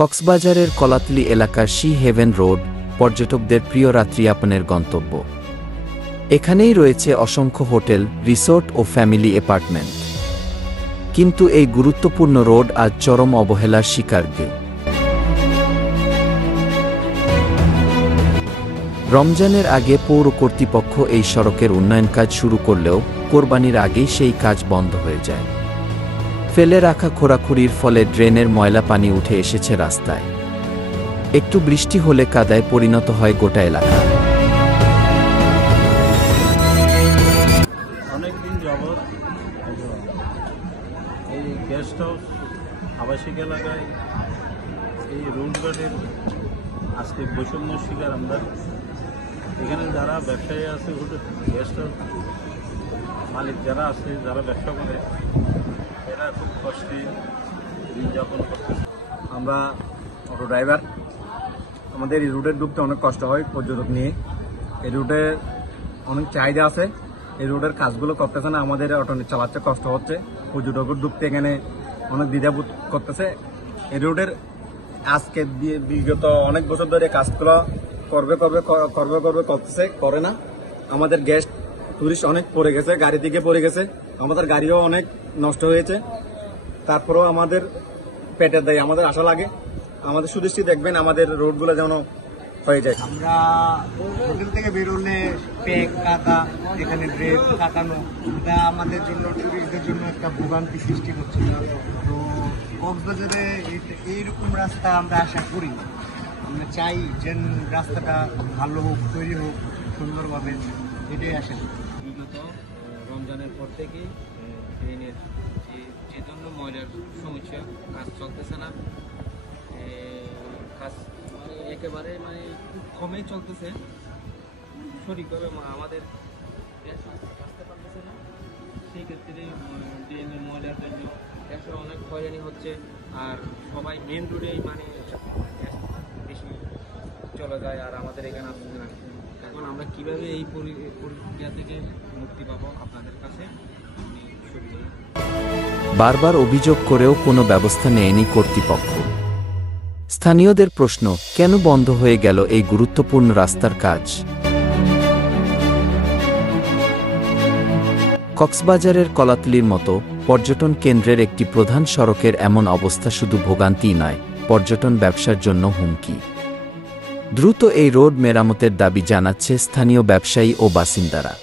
কক্সবাজারের কলাতলী এলাকার C haven road পর্যটকদের প্রিয় রাত্রিযাপনের গন্তব্য। এখানেই রয়েছে অসংখ্য হোটেল, রিসোর্ট ও ফ্যামিলি অ্যাপার্টমেন্ট। কিন্তু এই গুরুত্বপূর্ণ রোড আজ চরম অবহেলার শিকার। রমজানের আগে পৌর কর্তৃপক্ষ এই সড়কের উন্নয়ন কাজ শুরু করলেও কোরবানির আগেই সেই কাজ বন্ধ হয়ে যায়। ফেলে রাখা খোঁড়াখুড়ির ফলে ড্রেনের ময়লা পানি উঠে এসেছে রাস্তায়। একটু বৃষ্টি হলে কাদায় পরিণত হয় গোটা এলাকা। অনেকদিন যাবৎ এই গেস্ট হাউস আবাসিক এলাকায় এই রোড গার্ডের আজকে বৈষম্য শিকার আমরা। এখানে যারা ব্যবসায়ী আছে, গেস্ট হাউস মালিক যারা আছে, যারা ব্যবসা করে, এরা খুব কষ্টে দিনযাপন করতেছে। আমরা অটো ড্রাইভার, আমাদের এই রুটে ঢুকতে অনেক কষ্ট হয় পর্যটক নিয়ে। এই রুটে অনেক চাহিদা আছে, এই রুটের কাজগুলো করতেছে না, আমাদের অটো চালাতে কষ্ট হচ্ছে। পর্যটক ঢুকতে এখানে অনেক দ্বিধাবোধ করতেছে। এই রুটের আজকে বিগত অনেক বছর ধরে কাজগুলো করতেছে, করে না। আমাদের গেস্ট টুরিস্ট অনেক পড়ে গেছে, গাড়ি থেকে পড়ে গেছে, আমাদের গাড়িও অনেক নষ্ট হয়েছে। তারপরেও আমাদের পেটের দায়, আমাদের আশা লাগে আমাদের সুদৃষ্টি দেখবেন আমাদের রোডগুলো যেন হয়ে যায়। আমরা হোটেল থেকে বেরোলে প্যাক কাদা, এখানে ড্রেস কাটানো, এটা আমাদের জন্য টুরিস্টদের জন্য একটা ভোগান্তি সৃষ্টি করছে। তো কক্সবাজারে এইরকম রাস্তা আমরা আশা করি, আমরা চাই যে রাস্তাটা ভালো হোক, তৈরি হোক সুন্দরভাবে, এটাই আশা করি। বিগত রমজানের পর থেকে ট্রেনের যে জন্য ময়লার সমস্যা, কাজ চলতেছে না। কাজ একেবারে খুব কমেই চলতেছে, সঠিকভাবে আমাদের আসতে পারতেছে না। সেই ক্ষেত্রে ট্রেনের ময়লার জন্য গ্যাসের অনেক হয়রানি হচ্ছে। আর সবাই মেন রোডেই বেশি চলে যায়, আর আমাদের এখানে আসতে না। এখন আমরা কিভাবে এই প্রক্রিয়া থেকে মুক্তি পাবো, আপনাদের কাছে আমি সুবিধা। বারবার অভিযোগ করেও কোনো ব্যবস্থা নেয়নি কর্তৃপক্ষ। স্থানীয়দের প্রশ্ন, কেন বন্ধ হয়ে গেল এই গুরুত্বপূর্ণ রাস্তার কাজ? কক্সবাজারের কলাতলীর মতো পর্যটন কেন্দ্রের একটি প্রধান সড়কের এমন অবস্থা শুধু ভোগান্তিই নয়, পর্যটন ব্যবসার জন্য হুমকি। দ্রুত এই রোড মেরামতের দাবি জানাচ্ছে স্থানীয় ব্যবসায়ী ও বাসিন্দারা।